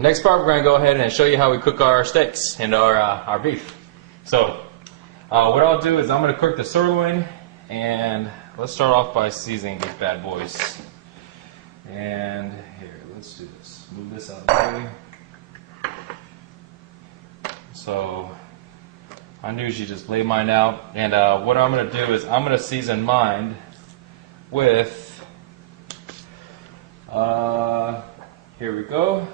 Next part, we're going to go ahead and show you how we cook our steaks and our beef. So, what I'll do is I'm going to cook the sirloin, and let's start off by seasoning these bad boys. And here, let's do this. Move this out of the way. So, I usually just lay mine out, and what I'm going to do is I'm going to season mine with, here we go,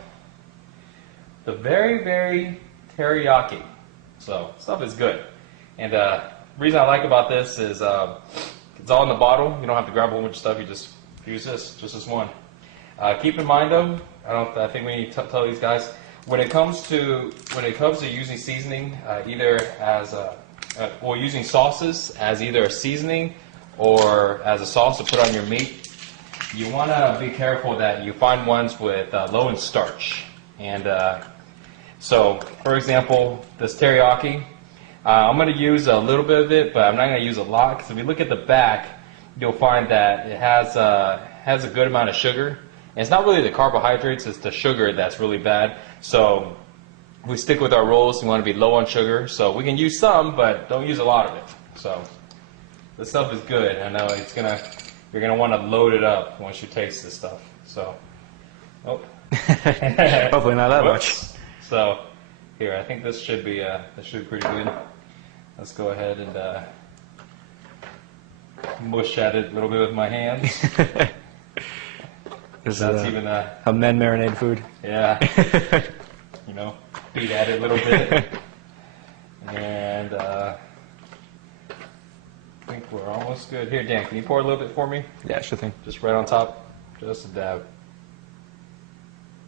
the very teriyaki. So stuff is good, and the reason I like about this is it's all in the bottle. You don't have to grab a whole bunch of stuff. You just use just this one. Keep in mind though, I think we need to tell these guys when it comes to using seasoning, either as or using sauces as either a seasoning or as a sauce to put on your meat. You want to be careful that you find ones with low in starch. And so, for example, this teriyaki, I'm going to use a little bit of it, but I'm not going to use a lot, because if you look at the back, you'll find that it has a good amount of sugar. And it's not really the carbohydrates, it's the sugar that's really bad. So we stick with our rules. We want to be low on sugar. So we can use some, but don't use a lot of it. So this stuff is good. I know you're gonna want to load it up once you taste this stuff. So, oh. Hopefully not that much. So, here, I think this should be pretty good. Let's go ahead and mush at it a little bit with my hands. This That's is even a men marinade food. Yeah. You know, beat at it a little bit, and I think we're almost good. Here, Dan, can you pour a little bit for me? Yeah, sure thing. Just right on top, just a dab.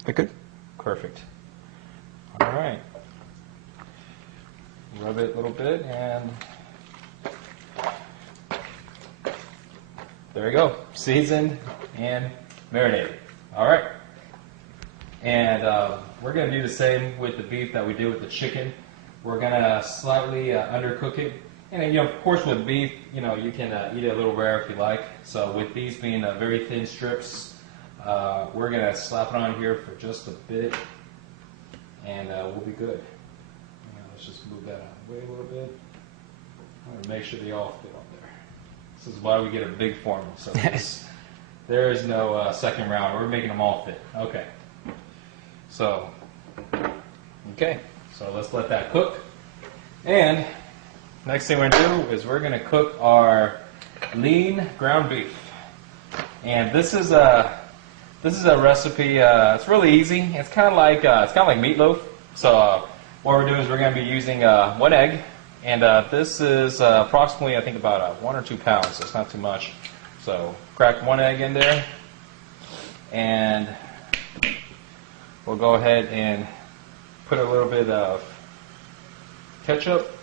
That good? Perfect. All right. Rub it a little bit, and there you go. Seasoned and marinated. All right. And we're going to do the same with the beef that we did with the chicken. We're going to slightly undercook it. And then, of course, with beef, you can eat it a little rare if you like. So with these being very thin strips, we're going to slap it on here for just a bit, and we'll be good. Let's just move that out of the way a little bit. I'm going to make sure they all fit on there. This is why we get a big form. So there is no second round. We're making them all fit. Okay. So let's let that cook. And next thing we're going to do is we're going to cook our lean ground beef. And this is a recipe. It's really easy. It's kind of like meatloaf. So what we're doing is we're going to be using 1 egg, and this is approximately, I think, about 1 or 2 pounds. So it's not too much. So crack 1 egg in there, and we'll go ahead and put a little bit of ketchup.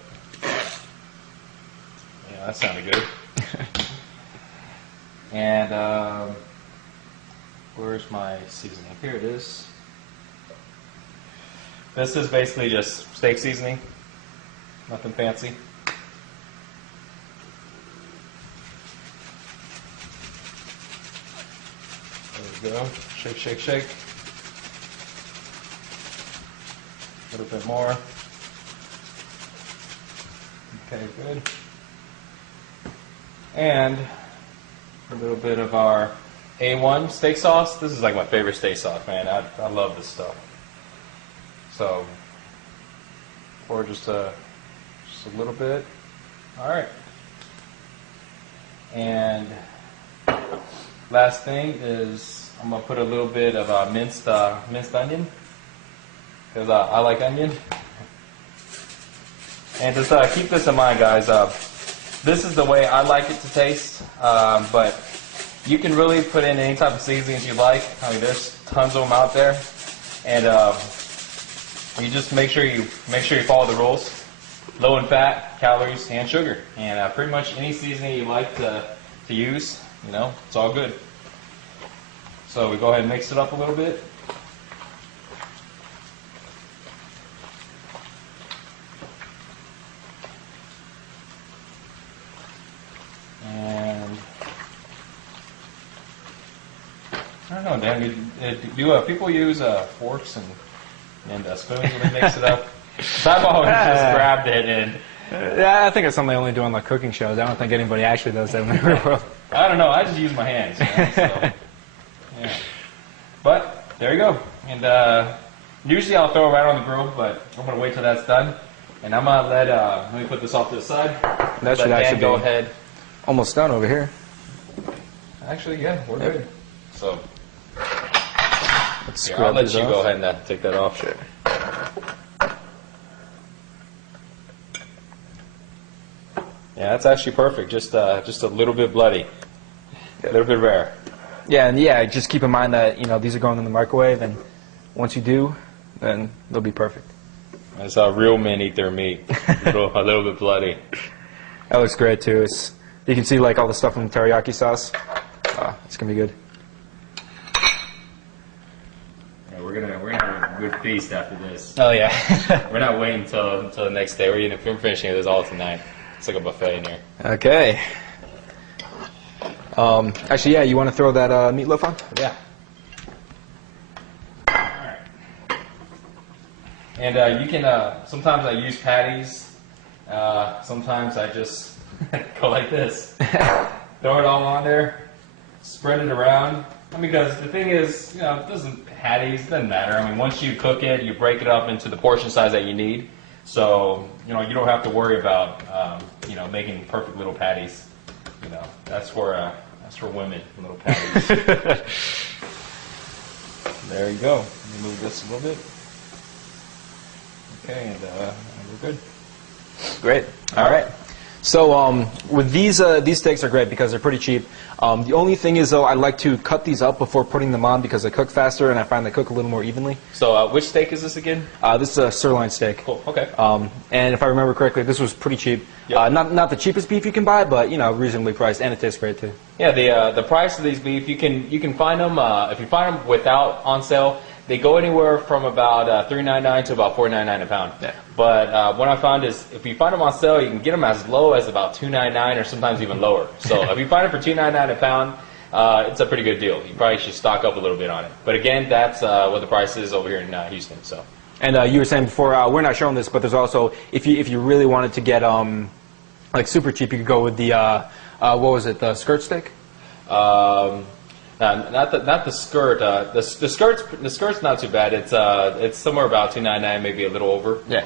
Yeah, that sounded good. And where's my seasoning? Here it is. This is basically just steak seasoning. Nothing fancy. There we go. Shake, shake, shake. A little bit more. Okay, good. And a little bit of our p.1 steak sauce. This is like my favorite steak sauce, man. I love this stuff. So, pour just a little bit. All right. And last thing is I'm gonna put a little bit of minced onion, because I like onion. And just keep this in mind, guys. This is the way I like it to taste, but you can really put in any type of seasonings you like. I mean, there's tons of them out there, and you just make sure you follow the rules. Low in fat, calories, and sugar, and pretty much any seasoning you like to use, it's all good. So we go ahead and mix it up a little bit. And I don't know, Dan, do people use forks and and spoons when they mix it up. So I've always just grabbed it and. Yeah, I think it's something I only do on like cooking shows. I don't think anybody actually does that in the real world. I don't know. I just use my hands. So, yeah. But there you go. And usually I'll throw it right on the grill, but I'm gonna wait till that's done. And I'm gonna let me put this off to the side. That should actually go be ahead. almost done over here. Actually, yeah, we're good. So Let's here, I'll let you off. go ahead and take that off. Sure. Yeah, that's actually perfect. Just a little bit bloody, a little bit rare. Yeah, and yeah, just keep in mind that these are going in the microwave, and once you do, then they'll be perfect. That's how real men eat their meat. A little bit bloody. That looks great too. You can see like all the stuff in the teriyaki sauce. It's gonna be good. Yeah, we're gonna have a good feast after this. Oh yeah. We're not waiting until the next day. We're finishing this all tonight. It's like a buffet in here. Okay. Actually, yeah, you want to throw that meatloaf on? Yeah. Alright. And you can, sometimes I use patties. Sometimes I just go like this. Throw it all on there. Spread it around. Because the thing is, patties, it doesn't matter. I mean, once you cook it, you break it up into the portion size that you need. So, you don't have to worry about, making perfect little patties. That's for women, little patties. There you go. Let me move this a little bit. Okay, and we're good. Great. All right. So with these steaks are great because they're pretty cheap. The only thing is, though, I like to cut these up before putting them on because they cook faster and I find they cook a little more evenly. So which steak is this again? This is a sirloin steak. Cool. Okay. And if I remember correctly, this was pretty cheap. Yep. Not the cheapest beef you can buy, but reasonably priced, and it tastes great too. Yeah, the price of these beef, you can find them if you find them without on sale. They go anywhere from about $3.99 to about $4.99 a pound. Yeah. But what I found is if you find them on sale, you can get them as low as about $2.99 or sometimes even lower. So if you find it for $2.99 a pound, it's a pretty good deal. You probably should stock up a little bit on it. But again, that's what the price is over here in Houston. So. And you were saying before, we're not showing this, but there's also if you really wanted to get like super cheap, you could go with the what was it, the skirt steak? Not the skirt. The skirt's not too bad. It's somewhere about $2.99, maybe a little over. Yeah.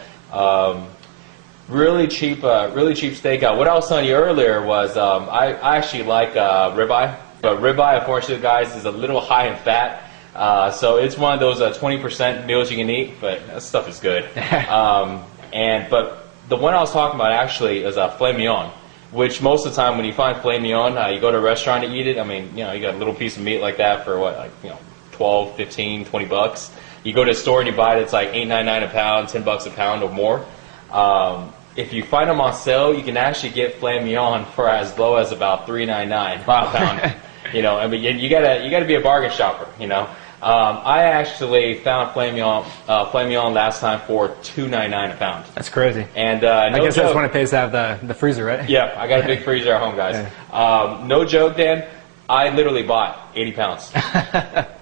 Really cheap steak. What I was telling you earlier was I actually like ribeye, but ribeye, unfortunately, guys, is a little high in fat. So it's one of those 20% meals you can eat, but that stuff is good. But the one I was talking about actually is filet mignon. Which most of the time when you find filet mignon, you go to a restaurant to eat it. I mean, you got a little piece of meat like that for what, like, 12, 15, 20 bucks. You go to a store and you buy it, it's like $8.99 a pound, $10 a pound or more. If you find them on sale, you can actually get filet mignon for as low as about $3.99 a pound. I mean, you gotta be a bargain shopper. I actually found filet mignon last time for $2.99 a pound. That's crazy. And I guess that's when it pays to have the freezer, right? Yeah, I got a big freezer at home, guys. Yeah. No joke, Dan. I literally bought 80 pounds.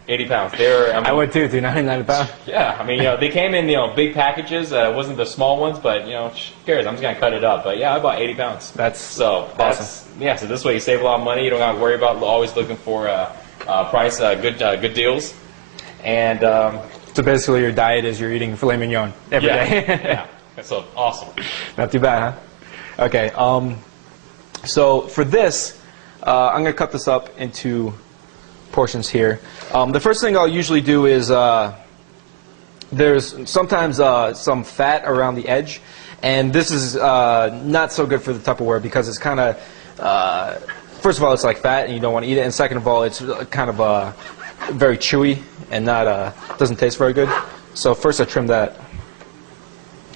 80 pounds. I would too, $2.99 a pound. Yeah, I mean, they came in, big packages. It wasn't the small ones, but who cares? I'm just gonna cut it up. But yeah, I bought 80 pounds. That's awesome. Yeah. So this way you save a lot of money. You don't got to worry about always looking for price, good deals. And so basically, your diet is you're eating filet mignon every day. Yeah. So awesome. Not too bad, huh? Okay. So for this, I'm going to cut this up into portions here. The first thing I'll usually do is there's sometimes some fat around the edge, and this is not so good for the Tupperware because it's kind of first of all, it's like fat and you don't want to eat it, and second of all, it's kind of very chewy and not doesn't taste very good. So first I trim that.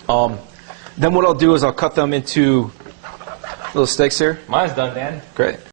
Then what I'll do is I'll cut them into little steaks here. Mine's done, Dan. Great.